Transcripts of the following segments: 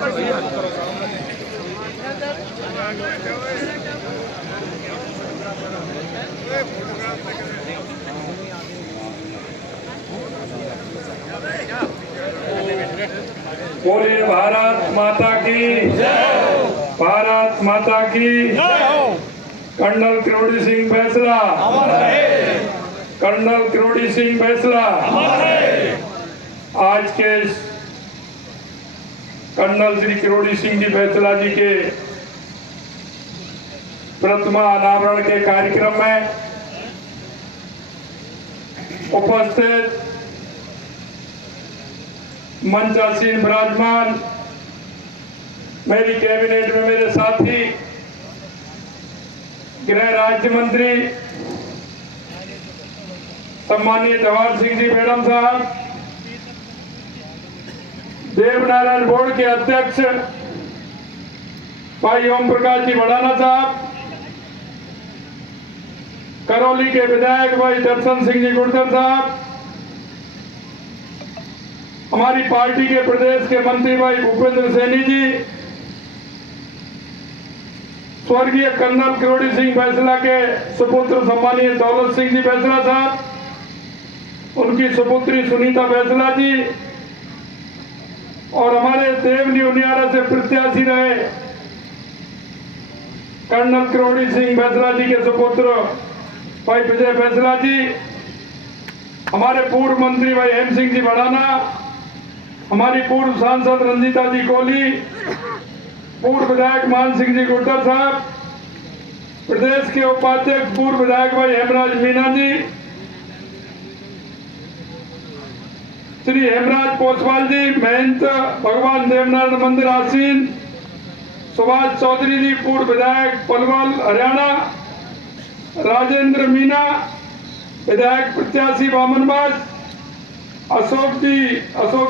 बोलिए भारत माता की जय, भारत माता की जय। Colonel Kirori Singh Bainsla, colonel Kirori Singh Bainsla. आज के कर्नल श्री किरोड़ी सिंह जी बैसला जी के प्रतिमा अनावरण के कार्यक्रम में उपस्थित मंचासीन विराजमान मेरी कैबिनेट में मेरे साथी गृह राज्य मंत्री सम्मानीय जवाहर सिंह जी मैडम साहब, देवनारायण बोर्ड के अध्यक्ष भाई ओम प्रकाश जी भड़ाना साहब, करौली के विधायक भाई दर्शन सिंह जी गुर्जर साहब, हमारी पार्टी के प्रदेश के मंत्री भाई भूपेंद्र सैनी जी, स्वर्गीय कर्नल किरोड़ी सिंह बैसला के सुपुत्र सम्मानीय दौलत सिंह जी बैसला साहब, उनकी सुपुत्री सुनीता बैसला जी, और हमारे देवनी उनियारा से प्रत्याशी रहे कर्नल किरोड़ी सिंह बैसला जी के सुपुत्र भाई विजय बैसला जी, हमारे पूर्व मंत्री भाई हेम सिंह जी भड़ाना, हमारी पूर्व सांसद रंजीता जी कोहली, पूर्व विधायक मान सिंह जी गुर्जर साहब, प्रदेश के उपाध्यक्ष पूर्व विधायक भाई हेमराज मीना जी, श्री हेमराज पोसवाल जी, महंत भगवान देवनारायण मंदिर आसीन, सुभाष चौधरी जी पूर्व विधायक पलवल हरियाणा, राजेंद्र मीना विधायक प्रत्याशी बामनबाज, अशोक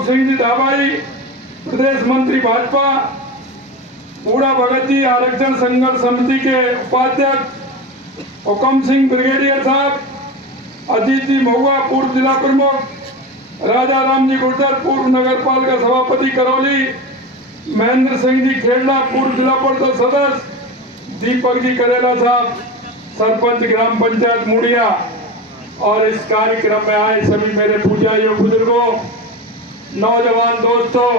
सिंह जी धाबाई प्रदेश मंत्री भाजपा, बूढ़ा भगत जी आरक्षण संघर्ष समिति के उपाध्यक्ष, हुकम सिंह ब्रिगेडियर साहब, अजीत जी महुआ पूर्व जिला प्रमुख, राजा राम जी गुर्जर पूर्व नगर पालिका सभापति करौली, महेंद्र सिंह जी खेड़ला पूर्व जिला परिषद सदस्य, दीपक जी करेला साहब सरपंच ग्राम पंचायत मुड़िया, और इस कार्यक्रम में आए सभी मेरे पूज्य बुजुर्गों, नौजवान दोस्तों,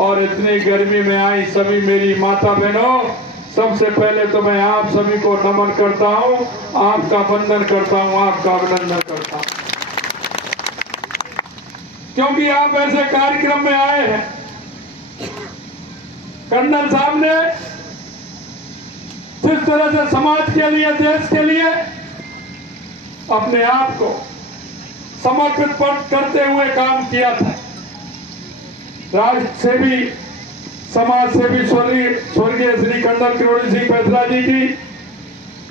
और इतनी गर्मी में आई सभी मेरी माता बहनों, सबसे पहले तो मैं आप सभी को नमन करता हूं, आपका वंदन करता हूं, आपका अभिनंदन करता हूं, क्योंकि आप ऐसे कार्यक्रम में आए हैं। कर्नल साहब ने जिस तरह से समाज के लिए, देश के लिए अपने आप को समर्पित करते हुए काम किया था, राष्ट्र सेवी, समाज सेवी स्वर्गीय श्री कर्नल किरोड़ी सिंह बैसला जी की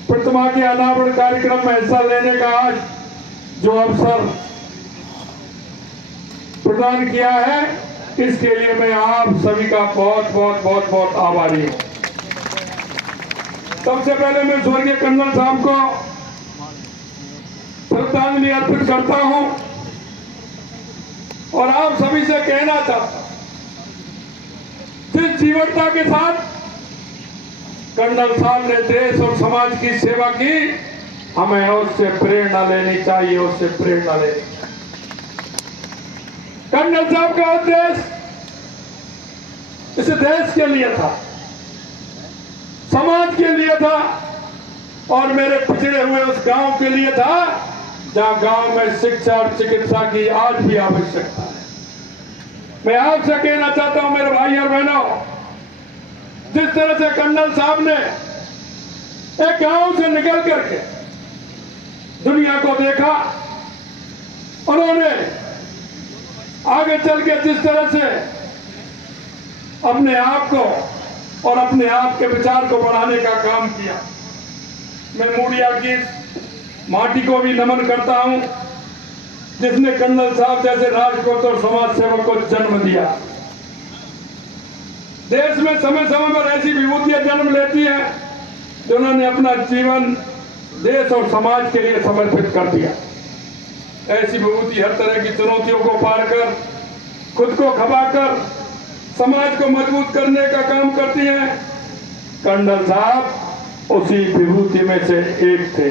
प्रतिमा के अनावरण कार्यक्रम में हिस्सा लेने का आज जो अवसर प्रदान किया है, इसके लिए मैं आप सभी का बहुत बहुत बहुत बहुत आभारी हूं। सबसे पहले मैं स्वर्गीय कर्नल साहब को श्रद्धांजलि अर्पित करता हूं और आप सभी से कहना चाहता हूं, जिस जीवनता के साथ कर्नल साहब ने देश और समाज की सेवा की, हमें उससे प्रेरणा लेनी चाहिए, उससे प्रेरणा लेनी चाहिए। कर्नल साहब का उद्देश्य इस देश के लिए था, समाज के लिए था, और मेरे पिछड़े हुए उस गांव के लिए था जहां गांव में शिक्षा और चिकित्सा की आज भी आवश्यकता है। मैं आपसे कहना चाहता हूं मेरे भाई और बहनों, जिस तरह से कर्नल साहब ने एक गांव से निकल करके दुनिया को देखा, उन्होंने आगे चल के जिस तरह से अपने आप को और अपने आप के विचार को बढ़ाने का काम किया, मैं मुड़िया की माटी को भी नमन करता हूं, जिसने कर्नल साहब जैसे राजपूत और समाज सेवक को जन्म दिया। देश में समय समय पर ऐसी विभूतियां जन्म लेती हैं जिन्होंने अपना जीवन देश और समाज के लिए समर्पित कर दिया। ऐसी विभूति हर तरह की चुनौतियों को पार कर, खुद को खपाकर समाज को मजबूत करने का काम करती हैं। कर्नल साहब उसी विभूति में से एक थे।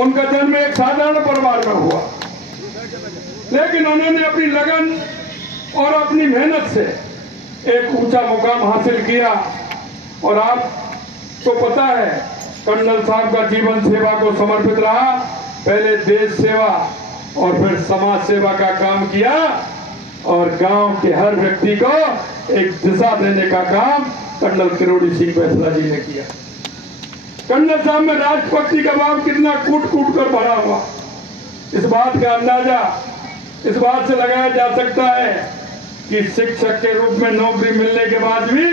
उनका जन्म एक साधारण परिवार में हुआ, लेकिन उन्होंने अपनी लगन और अपनी मेहनत से एक ऊंचा मुकाम हासिल किया। और आपको पता है, कर्नल साहब का जीवन सेवा को समर्पित रहा। पहले देश सेवा और फिर समाज सेवा का काम किया और गांव के हर व्यक्ति को एक दिशा देने का काम कर्नल किरोड़ी सिंह बैसला जी ने किया। कर्नल साहब में राष्ट्रभक्ति का भाव कितना कूट कूट कर भरा हुआ, इस बात का अंदाजा इस बात से लगाया जा सकता है कि शिक्षक के रूप में नौकरी मिलने के बाद भी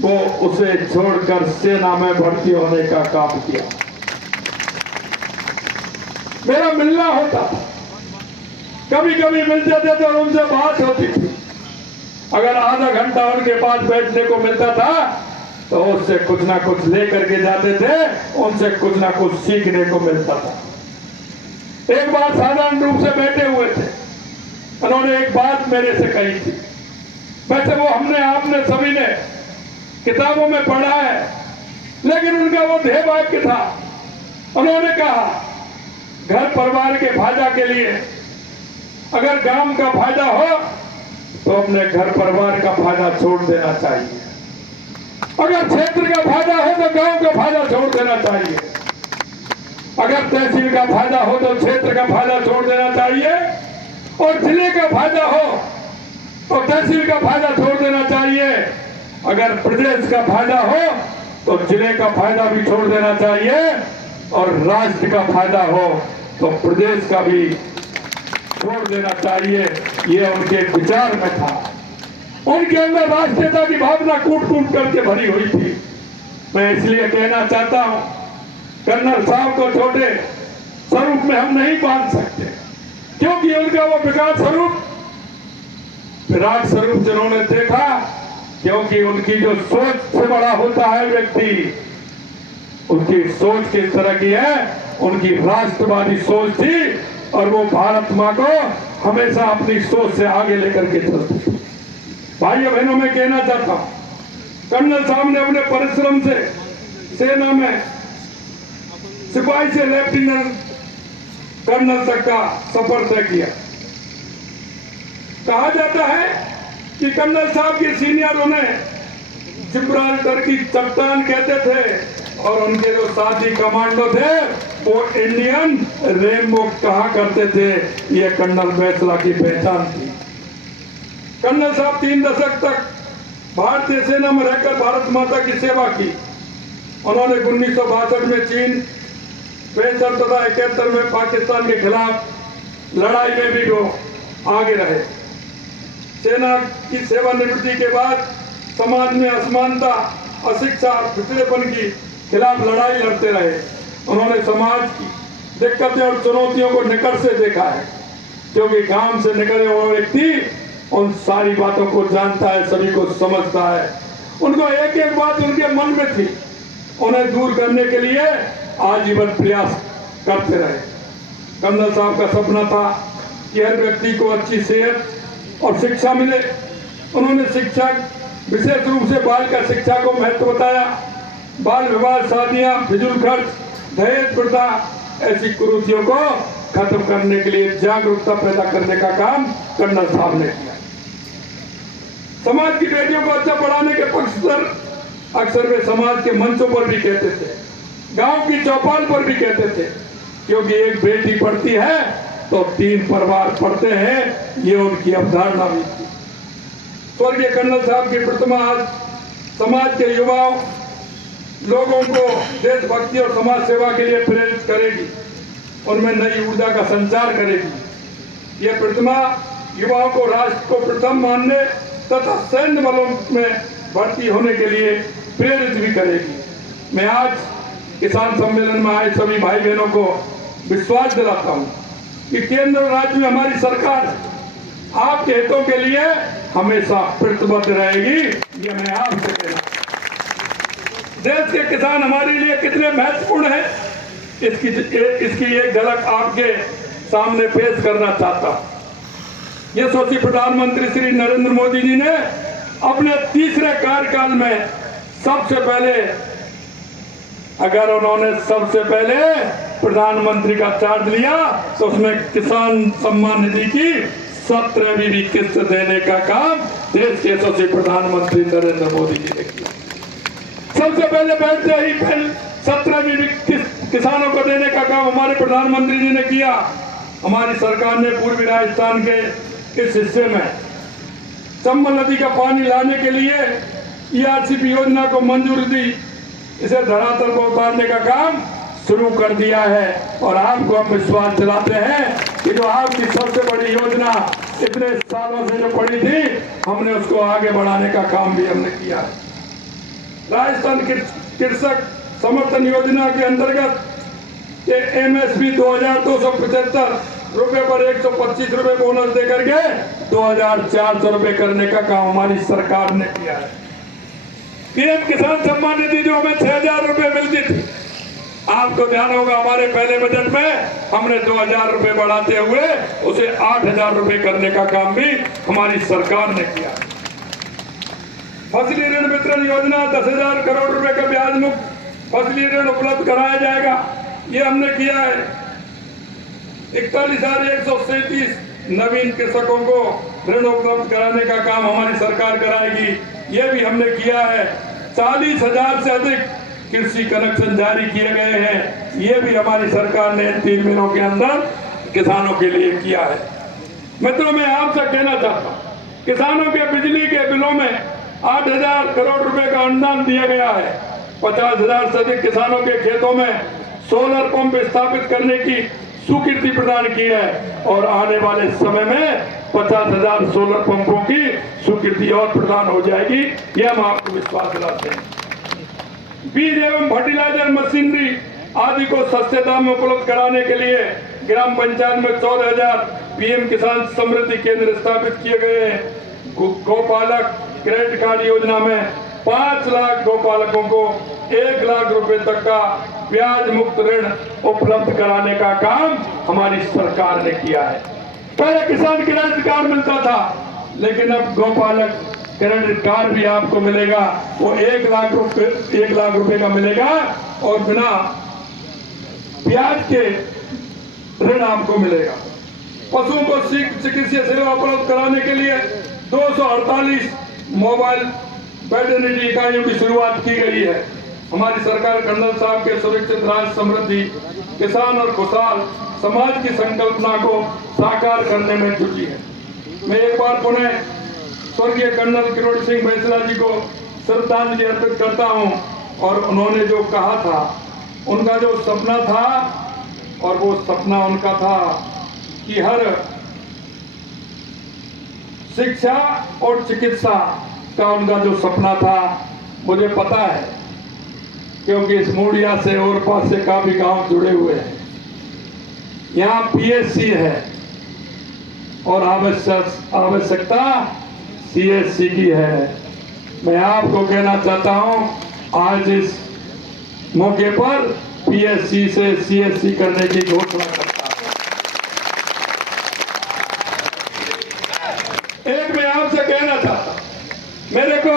वो उसे छोड़कर सेना में भर्ती होने का काम किया। मेरा मिलना होता, कभी कभी मिलते थे तो उनसे बात होती थी। अगर आधा घंटा उनके पास बैठने को मिलता था तो उससे कुछ ना कुछ लेकर के जाते थे, उनसे कुछ ना कुछ सीखने को मिलता था। एक बार साधारण रूप से बैठे हुए थे, उन्होंने एक बात मेरे से कही थी। वैसे वो हमने आपने सभी ने किताबों में पढ़ा है, लेकिन उनका वो ध्येय वाक्य था। उन्होंने कहा, घर परिवार के फायदा के लिए अगर गांव का फायदा हो तो अपने घर परिवार का फायदा छोड़ देना चाहिए। अगर क्षेत्र का फायदा हो तो गांव का फायदा छोड़ देना चाहिए। अगर तहसील का फायदा हो तो क्षेत्र का फायदा छोड़ देना चाहिए। और जिले का फायदा हो तो तहसील का फायदा छोड़ देना चाहिए। अगर प्रदेश का फायदा हो तो जिले का फायदा भी छोड़ देना चाहिए। और राष्ट्र का फायदा हो तो प्रदेश का भी छोड़ देना चाहिए। ये उनके विचार में था। उनके अंदर राष्ट्रीयता की भावना कूट कूट करके भरी हुई थी। मैं इसलिए कहना चाहता हूं, कर्नल साहब को छोटे स्वरूप में हम नहीं बांध सकते, क्योंकि उनका वो विकास स्वरूप विराट स्वरूप जिन्होंने देखा, क्योंकि उनकी जो सोच से बड़ा होता है व्यक्ति, उनकी सोच किस तरह की है, उनकी राष्ट्रवादी सोच थी और वो भारत माँ को हमेशा अपनी सोच से आगे लेकर के चलते थे। भाइयों बहनों, मैं कहना चाहता हूं, कर्नल साहब ने अपने परिश्रम से सेना में सिपाही से लेफ्टिनेंट कर्नल तक का सफर तय किया। कहा जाता है कि कर्नल साहब के सीनियर उन्हें जिब्राल्टर की चट्टान कहते थे और उनके जो साथी कमांडो थे वो इंडियन रेनबो कहा करते थे। ये कर्नल बैसला की पहचान थी। कर्नल साहब 3 दशक तक भारतीय सेना में रहकर भारत माता की सेवा की। उन्होंने 1962 में चीन, 65 तथा 71 में पाकिस्तान के खिलाफ लड़ाई में भी वो आगे रहे। सेना की सेवानिवृत्ति के बाद समाज में असमानता, अशिक्षा, पिछड़ेपन की खिलाफ लड़ाई लड़ते रहे। उन्होंने समाज की दिक्कतें और चुनौतियों को निकट से देखा है, क्योंकि काम से निकले हुए व्यक्ति उन सारी बातों को जानता है, सभी को समझता है। उनको एक एक बात उनके मन में थी, उन्हें दूर करने के लिए आजीवन प्रयास करते रहे। कर्नल साहब का सपना था कि हर व्यक्ति को अच्छी सेहत और शिक्षा मिले। उन्होंने शिक्षा, विशेष रूप से बाल का शिक्षा को महत्व बताया। बाल विवाह, शादियां, फिजूल खर्च, दहेज प्रथा, ऐसी कुरीतियों को खत्म करने के लिए जागरूकता पैदा करने का काम कर्नल साहब ने किया। समाज की बेटियों को अच्छा पढ़ाने के पक्षधर अक्सर वे समाज के मंचों पर भी कहते थे, गांव की चौपाल पर भी कहते थे, क्योंकि एक बेटी पढ़ती है तो 3 परिवार पढ़ते हैं, ये उनकी अवधारणा भी थी। स्वर्गीय कर्नल साहब की प्रतिमा आज समाज के युवाओं लोगों को देशभक्ति और समाज सेवा के लिए प्रेरित करेगी, उनमें नई ऊर्जा का संचार करेगी। यह प्रतिमा युवाओं को राष्ट्र को प्रथम मानने तथा सैन्य बलों में भर्ती होने के लिए प्रेरित भी करेगी। मैं आज किसान सम्मेलन में आए सभी भाई बहनों को विश्वास दिलाता हूं कि केंद्र और राज्य में हमारी सरकार आपके हितों के लिए हमेशा प्रतिबद्ध रहेगी। ये मैं आपसे कहना, देश के किसान हमारे लिए कितने महत्वपूर्ण हैं, इसकी एक झलक आपके सामने पेश करना चाहता हूं। ये सोची प्रधानमंत्री श्री नरेंद्र मोदी जी ने अपने तीसरे कार्यकाल में सबसे पहले, अगर उन्होंने सबसे पहले प्रधानमंत्री का चार्ज लिया तो उसमें किसान सम्मान निधि की 17वीं भी किस्त देने का काम देश के यशस्वी प्रधानमंत्री नरेंद्र मोदी जी ने किया। सबसे पहले बैठते ही 17वीं भी किस्त किसानों को देने का काम हमारे प्रधानमंत्री जी ने किया। हमारी सरकार ने पूर्वी राजस्थान के इस हिस्से में चंबल नदी का पानी लाने के लिए ERCP योजना को मंजूरी दी। इसे धरातल को उतारने का काम शुरू कर दिया है और आपको हम विश्वास दिलाते हैं कि जो आपकी सबसे बड़ी योजना इतने सालों से जो पड़ी थी, हमने उसको आगे बढ़ाने का काम भी हमने किया है। राजस्थान कृषक समर्थन योजना के अंतर्गत ये MSP 2275 रुपए पर 125 रुपए बोनस देकर के 2400 रुपए करने का काम हमारी सरकार ने किया है। PM किसान सम्मान निधि जो हमें 6000 रुपए मिलती थी, आपको ध्यान होगा हमारे पहले बजट में हमने 2000 रुपए बढ़ाते हुए उसे 8000 रुपए करने का काम भी हमारी सरकार ने किया। फसली ऋण वितरण योजना 10,000 करोड़ रुपए का ब्याज मुक्त फसली ऋण उपलब्ध कराया जाएगा, ये हमने किया है। 41,137 नवीन कृषकों को ऋण उपलब्ध कराने का काम हमारी सरकार कराएगी, ये भी हमने किया है। 40,000 से अधिक कृषि कनेक्शन जारी किए गए हैं, ये भी हमारी सरकार ने 3 महीनों के अंदर किसानों के लिए किया है। मित्रों, मैं आपसे कहना चाहता हूँ, किसानों के बिजली के बिलों में 8,000 करोड़ रुपए का अनुदान दिया गया है। 50,000 से अधिक किसानों के खेतों में सोलर पंप स्थापित करने की स्वीकृति प्रदान की है और आने वाले समय में 50,000 सोलर पंपों की स्वीकृति और प्रदान हो जाएगी, ये हम आपको विश्वास दिलाते हैं। बीज एवं फर्टिलाइजर मशीनरी आदि को सस्ते दाम में उपलब्ध कराने के लिए ग्राम पंचायत में 14,000 PM किसान समृद्धि केंद्र स्थापित किए गए हैं। गौपालक क्रेडिट कार्ड योजना में 5 लाख गौपालकों को 1 लाख रुपए तक का ब्याज मुक्त ऋण उपलब्ध कराने का काम हमारी सरकार ने किया है। पहले किसान क्रेडिट कार्ड मिलता था, लेकिन अब गौपालक क्रेडिट कार्ड भी आपको मिलेगा, वो 1 लाख रुपए का मिलेगा और बिना ब्याज के ऋण आपको मिलेगा। पशुओं को चिकित्सा सेवा उपलब्ध कराने के लिए 248 मोबाइल वेटरनरी इकाइयों की शुरुआत की गई है। हमारी सरकार कर्नल साहब के सुरक्षित राज्य समृद्धि किसान और खुशहाल समाज की संकल्पना को साकार करने में जुटी है। मैं एक बार पुनः स्वर्गीय कर्नल किरोड़ी सिंह बैसला जी को श्रद्धांजलि अर्पित करता हूं और उन्होंने जो कहा था, उनका जो सपना था, और वो सपना उनका था कि हर शिक्षा और चिकित्सा का उनका जो सपना था, मुझे पता है क्योंकि इस मूडिया से और पास से काफी गांव जुड़े हुए हैं। यहाँ PSC है और आवश्यकता CSC की है। मैं आपको कहना चाहता हूँ, आज इस मौके पर PSC से CSC करने की घोषणा करता हूँ। एक मैं आपसे कहना चाहता हूँ, मेरे को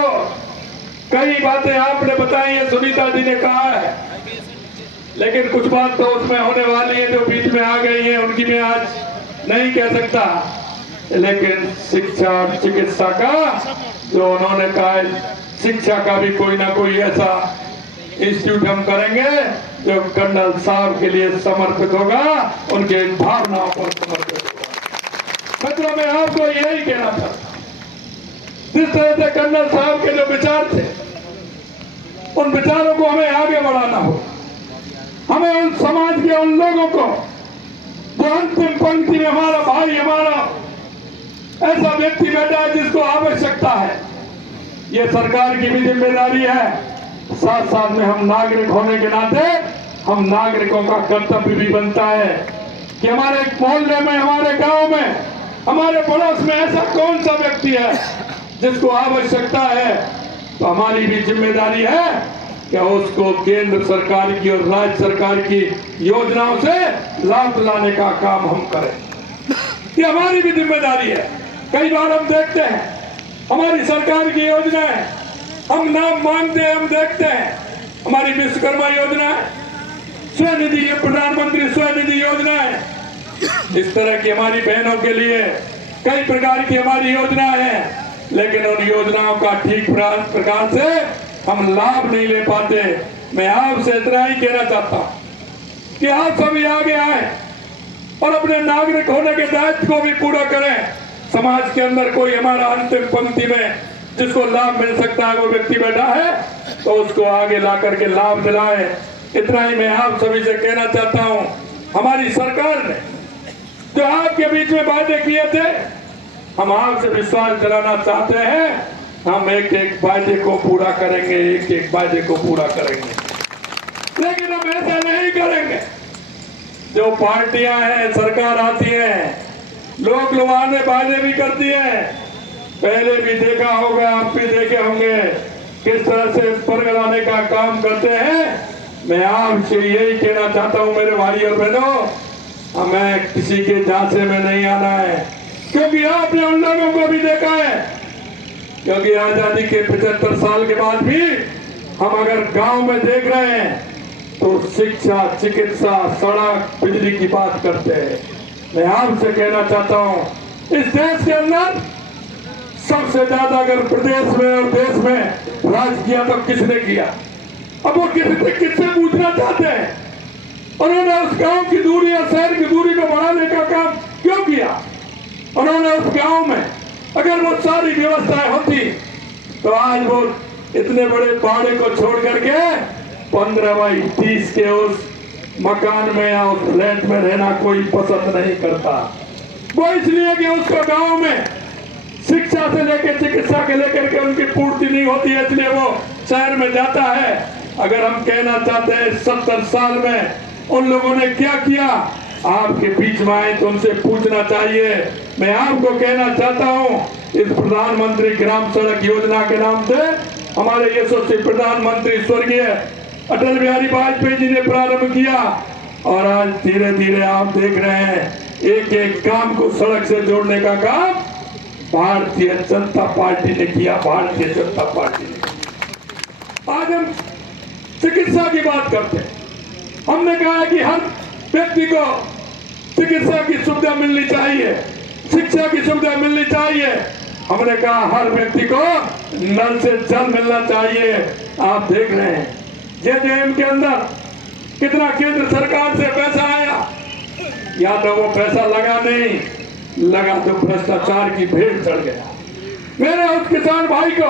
कई बातें आपने बताई है, सुनीता जी ने कहा है, लेकिन कुछ बात तो उसमें होने वाली है जो बीच में आ गई है, उनकी मैं आज नहीं कह सकता। लेकिन शिक्षा और चिकित्सा का जो उन्होंने कहा है, शिक्षा का भी कोई ना कोई ऐसा इंस्टीट्यूट हम करेंगे जो कर्नल साहब के लिए समर्पित होगा, उनके भावनाओं पर समर्पित होगा। मतलब मैं आपको यही कहना चाहता हूं, जिस तरह से कर्नल साहब के जो विचार थे, उन विचारों को हमें आगे बढ़ाना हो। हमें उन समाज के उन लोगों को जो अंतिम पंक्ति में हमारा भाई, हमारा ऐसा व्यक्ति बैठा है जिसको आवश्यकता है, ये सरकार की भी जिम्मेदारी है। साथ साथ में हम नागरिक होने के नाते हम नागरिकों का कर्तव्य भी बनता है कि हमारे मोहल्ले में, हमारे गांव में, हमारे पड़ोस में ऐसा कौन सा व्यक्ति है जिसको आवश्यकता है, तो हमारी भी जिम्मेदारी है कि उसको केंद्र सरकार की और राज्य सरकार की योजनाओं से लाभ दिलाने का काम हम करें। ये हमारी भी जिम्मेदारी है। कई बार हम देखते हैं हमारी सरकार की योजना है, हम नाम मांगते हैं, हम देखते हैं। हमारी विश्वकर्मा योजना है, स्वनिधि, प्रधानमंत्री स्वनिधि योजना है। इस तरह की हमारी बहनों के लिए कई प्रकार की हमारी योजना है, लेकिन उन योजनाओं का ठीक प्रकार से हम लाभ नहीं ले पाते। मैं आपसे इतना ही कहना चाहता हूं कि आप सभी आगे आए और अपने नागरिक होने के दायित्व को भी पूरा करें। समाज के अंदर कोई हमारा अंतिम पंक्ति में जिसको लाभ मिल सकता है वो व्यक्ति बैठा है, तो उसको आगे ला करके लाभ दिलाए। इतना ही मैं आप सभी से कहना चाहता हूं। हमारी सरकार ने जो आपके बीच में वादे किए थे, हम आपसे विश्वास दिलाना चाहते हैं, हम एक एक वादे को पूरा करेंगे, एक एक वादे को पूरा करेंगे। लेकिन हम ऐसा नहीं करेंगे। जो पार्टियां हैं, सरकार आती है, लोग लुभाने वादे भी करती है। पहले भी देखा होगा, आप भी देखे होंगे किस तरह से परगलाने का काम करते हैं। मैं आपसे यही कहना चाहता हूं मेरे भाई और बहनों, हमें किसी के झांसे में नहीं आना है, क्योंकि आपने उन लोगों को भी देखा है। क्योंकि आजादी के 75 साल के बाद भी हम अगर गांव में देख रहे हैं तो शिक्षा, चिकित्सा, सड़क, बिजली की बात करते हैं। मैं आपसे कहना चाहता हूं, इस देश के अंदर सबसे ज्यादा अगर प्रदेश में और देश में राज किया तो किसने किया? अब वो किससे पूछना चाहते हैं? उन्होंने उस गांव की दूरी और शहर की दूरी को बढ़ाने का काम क्यों किया? उन्होंने उस गांव में अगर वो सारी व्यवस्थाएं होती तो आज वो इतने बड़े पहाड़े को छोड़ करके 15x30 के उस मकान में या उस फ्लैट में रहना कोई पसंद नहीं करता। वो इसलिए कि उसको गांव में शिक्षा से लेकर चिकित्सा के लेकर के उनकी पूर्ति नहीं होती है, इसलिए वो शहर में जाता है। अगर हम कहना चाहते हैं 70 साल में उन लोगों ने क्या किया, आपके बीच में आए तो उनसे पूछना चाहिए। मैं आपको कहना चाहता हूं, इस प्रधानमंत्री ग्राम सड़क योजना के नाम से हमारे यशस्वी प्रधानमंत्री स्वर्गीय अटल बिहारी वाजपेयी जी ने प्रारंभ किया, और आज धीरे धीरे आप देख रहे हैं एक एक काम को सड़क से जोड़ने का काम भारतीय जनता पार्टी ने किया। भारतीय जनता पार्टी ने। आज हम चिकित्सा की बात करते हैं। हमने कहा कि हर व्यक्ति को चिकित्सा की सुविधा मिलनी चाहिए, शिक्षा की सुविधा मिलनी चाहिए। हमने कहा हर व्यक्ति को नल से जल मिलना चाहिए। आप देख रहे हैं जेजेएम के अंदर कितना केंद्र सरकार से पैसा आया, या तो वो पैसा लगा नहीं, लगा तो भ्रष्टाचार की भेंट चढ़ गया। मेरे उस किसान भाई को,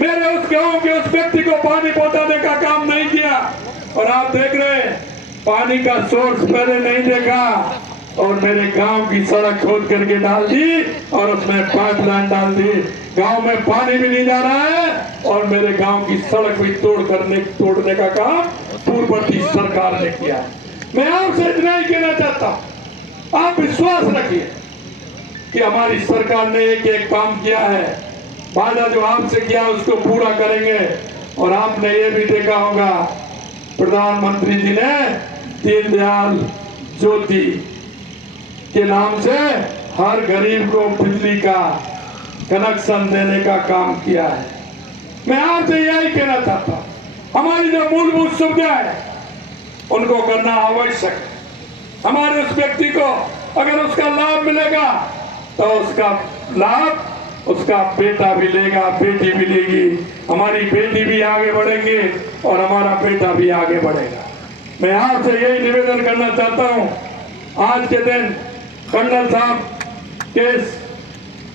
मेरे उस गांव के उस व्यक्ति को पानी पहुंचाने का काम नहीं किया। और आप देख रहे हैं पानी का सोर्स पहले नहीं देखा, और मेरे गांव की सड़क खोद करके डाल दी और उसमें पाइपलाइन डाल दी। गांव में पानी भी नहीं जा रहा है और मेरे गांव की सड़क भी तोड़ने का काम पूर्ववर्ती सरकार ने किया। मैं आपसे इतना ही कहना चाहता हूं, आप विश्वास रखिए कि हमारी सरकार ने एक एक काम किया है। वादा जो आपसे किया उसको पूरा करेंगे। और आपने ये भी देखा होगा प्रधानमंत्री जी ने दीनदयाल ज्योति के नाम से हर गरीब को बिजली का कनेक्शन देने का काम किया है। मैं आपसे यही कहना चाहता हूं, हमारी जो मूलभूत सुविधा है उनको करना आवश्यक है। हमारे उस व्यक्ति को अगर उसका लाभ मिलेगा तो उसका लाभ उसका बेटा भी लेगा, बेटी भी लेगी। हमारी बेटी भी आगे बढ़ेगी और हमारा बेटा भी आगे बढ़ेगा। मैं आपसे यही निवेदन करना चाहता हूं, आज के दिन कर्नल साहब के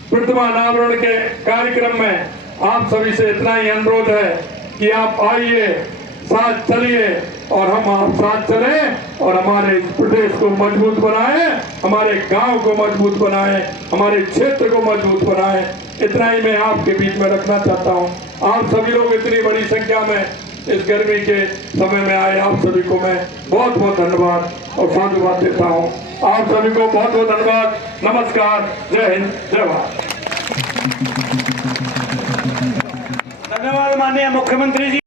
प्रतिमा अनावरण के कार्यक्रम में आप सभी से इतना ही अनुरोध है कि आप आइए, साथ चलिए और हम आप साथ चलें और हमारे इस प्रदेश को मजबूत बनाएं, हमारे गांव को मजबूत बनाएं, हमारे क्षेत्र को मजबूत बनाएं। इतना ही मैं आपके बीच में रखना चाहता हूं। आप सभी लोग इतनी बड़ी संख्या में इस गर्मी के समय में आए, आप सभी को मैं बहुत बहुत धन्यवाद और साधुवाद देता हूं। आप सभी को बहुत बहुत धन्यवाद। नमस्कार, जय हिंद, जय भारत। धन्यवाद माननीय मुख्यमंत्री जी।